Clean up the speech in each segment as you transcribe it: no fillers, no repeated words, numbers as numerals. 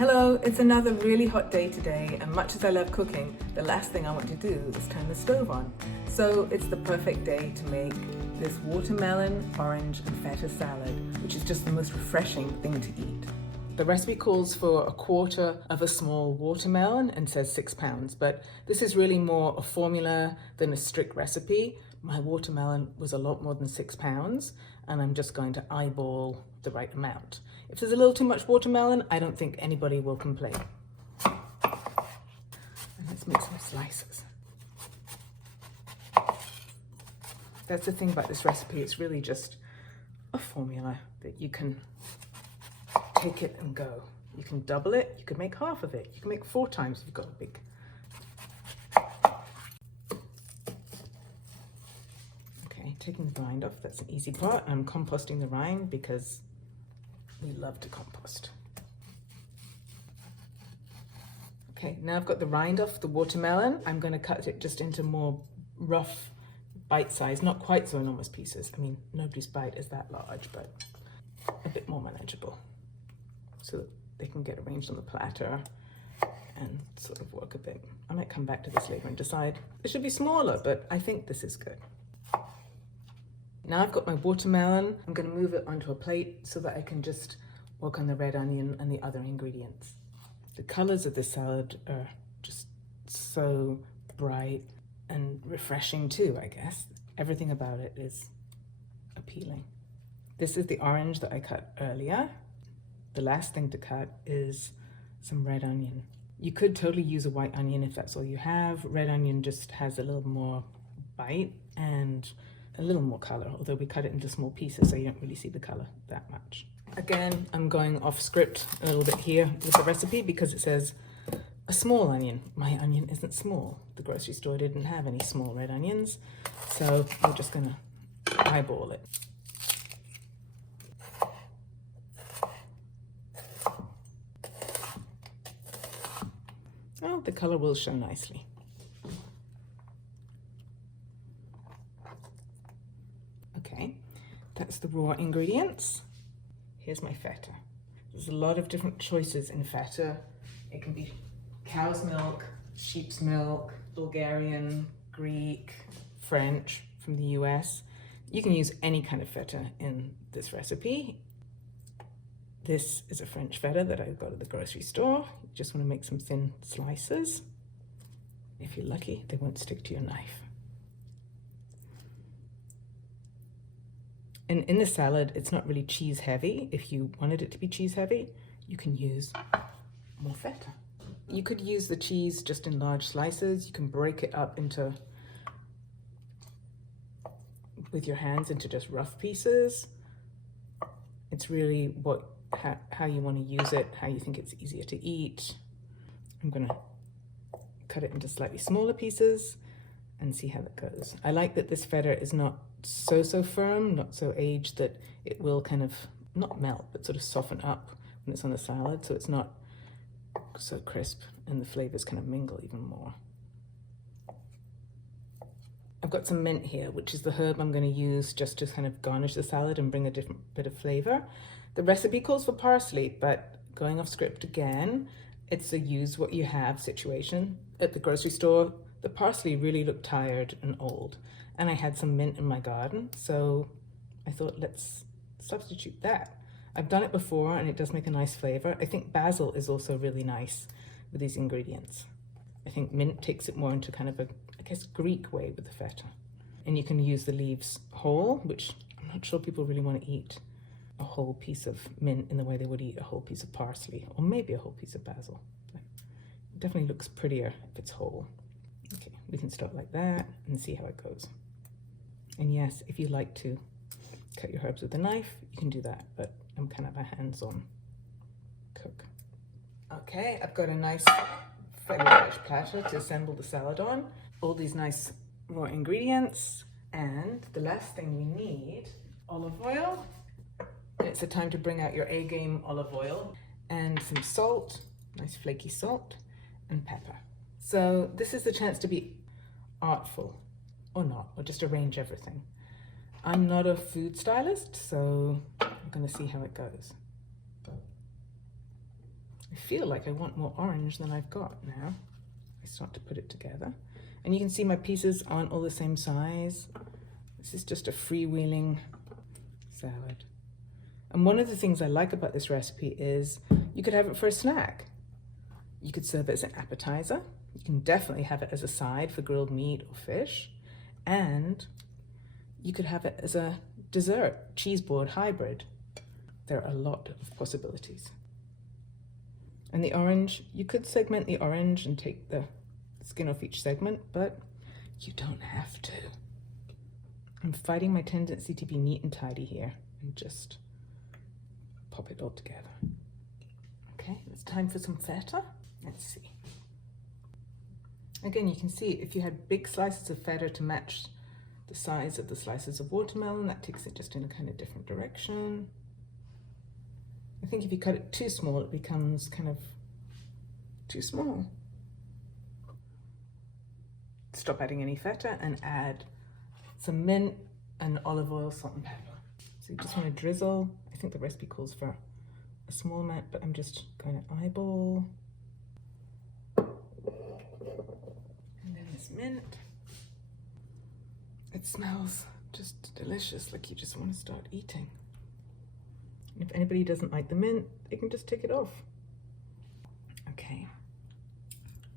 Hello, it's another really hot day today, and much as I love cooking, the last thing I want to do is turn the stove on. So it's the perfect day to make this watermelon, orange and feta salad, which is just the most refreshing thing to eat. The recipe calls for a quarter of a small watermelon and says 6 pounds, but this is really more a formula than a strict recipe. My watermelon was a lot more than 6 pounds, and I'm just going to eyeball the right amount. If there's a little too much watermelon, I don't think anybody will complain. And let's make some slices. That's the thing about this recipe, it's really just a formula that you can take it and go. You can double it, you can make half of it, you can make 4 times if you've got a big. Okay, taking the rind off, that's an easy part. I'm composting the rind because we love to compost. Okay, now I've got the rind off the watermelon. I'm going to cut it just into more rough bite size, not quite so enormous pieces. I mean, nobody's bite is that large, but a bit more manageable so that they can get arranged on the platter and sort of work a bit. I might come back to this later and decide it should be smaller, but I think this is good. Now I've got my watermelon. I'm going to move it onto a plate so that I can just work on the red onion and the other ingredients. The colors of this salad are just so bright and refreshing too, I guess. Everything about it is appealing. This is the orange that I cut earlier. The last thing to cut is some red onion. You could totally use a white onion if that's all you have. Red onion just has a little more bite and a little more color, although we cut it into small pieces so you don't really see the color that much. Again, I'm going off script a little bit here with the recipe because it says a small onion. My onion isn't small. The grocery store didn't have any small red onions, so we're just gonna eyeball it. Oh, the color will show nicely. Okay, that's the raw ingredients. Here's my feta. There's a lot of different choices in feta. It can be cow's milk, sheep's milk, Bulgarian, Greek, French from the US. You can use any kind of feta in this recipe. This is a French feta that I got at the grocery store. You just want to make some thin slices. If you're lucky, they won't stick to your knife. And in the salad, it's not really cheese heavy. If you wanted it to be cheese heavy, you can use more feta. You could use the cheese just in large slices. You can break it up into, with your hands, into just rough pieces. It's really how you want to use it, how you think it's easier to eat. I'm gonna cut it into slightly smaller pieces and see how that goes. I like that this feta is not so firm, not so aged that it will kind of, not melt, but sort of soften up when it's on the salad, so it's not so crisp and the flavors kind of mingle even more. I've got some mint here, which is the herb I'm going to use just to kind of garnish the salad and bring a different bit of flavor. The recipe calls for parsley, but going off script again, it's a use what you have situation. At the grocery store, the parsley really looked tired and old, and I had some mint in my garden, so I thought let's substitute that. I've done it before and it does make a nice flavor. I think basil is also really nice with these ingredients. I think mint takes it more into kind of a, I guess, Greek way with the feta. And you can use the leaves whole, which I'm not sure people really want to eat a whole piece of mint in the way they would eat a whole piece of parsley, or maybe a whole piece of basil. But it definitely looks prettier if it's whole. Okay, we can start like that and see how it goes. And yes, if you like to cut your herbs with a knife, you can do that, but I'm kind of a hands-on cook. Okay, I've got a nice fairly large platter to assemble the salad on. All these nice raw ingredients, and the last thing we need, olive oil. It's a time to bring out your A-game olive oil, and some salt, nice flaky salt, and pepper. So this is the chance to be artful, or not, or just arrange everything. I'm not a food stylist, so I'm gonna see how it goes. I feel like I want more orange than I've got now. I start to put it together. And you can see my pieces aren't all the same size. This is just a freewheeling salad. And one of the things I like about this recipe is you could have it for a snack. You could serve it as an appetizer. You can definitely have it as a side for grilled meat or fish. And you could have it as a dessert, cheese board hybrid. There are a lot of possibilities. And the orange, you could segment the orange and take the skin off each segment, but you don't have to. I'm fighting my tendency to be neat and tidy here and just pop it all together. Okay, it's time for some feta. Let's see. Again, you can see if you had big slices of feta to match the size of the slices of watermelon, that takes it just in a kind of different direction. I think if you cut it too small, it becomes kind of too small. Stop adding any feta and add some mint and olive oil, salt and pepper. So you just want to drizzle. I think the recipe calls for a small amount, but I'm just going to eyeball. And then this mint. It smells just delicious, like you just want to start eating. And if anybody doesn't like the mint, they can just take it off. Okay.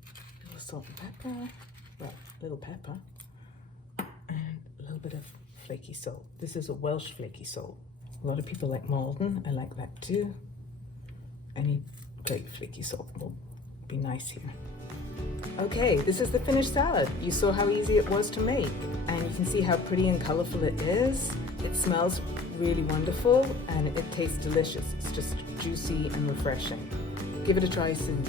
A little salt and pepper, well, a little pepper, and a little bit of flaky salt. This is a Welsh flaky salt. A lot of people like Malden. I like that too. Any great flaky salt will be nice here. Okay, this is the finished salad. You saw how easy it was to make, and you can see how pretty and colorful it is. It smells really wonderful and it tastes delicious. It's just juicy and refreshing. Give it a try soon.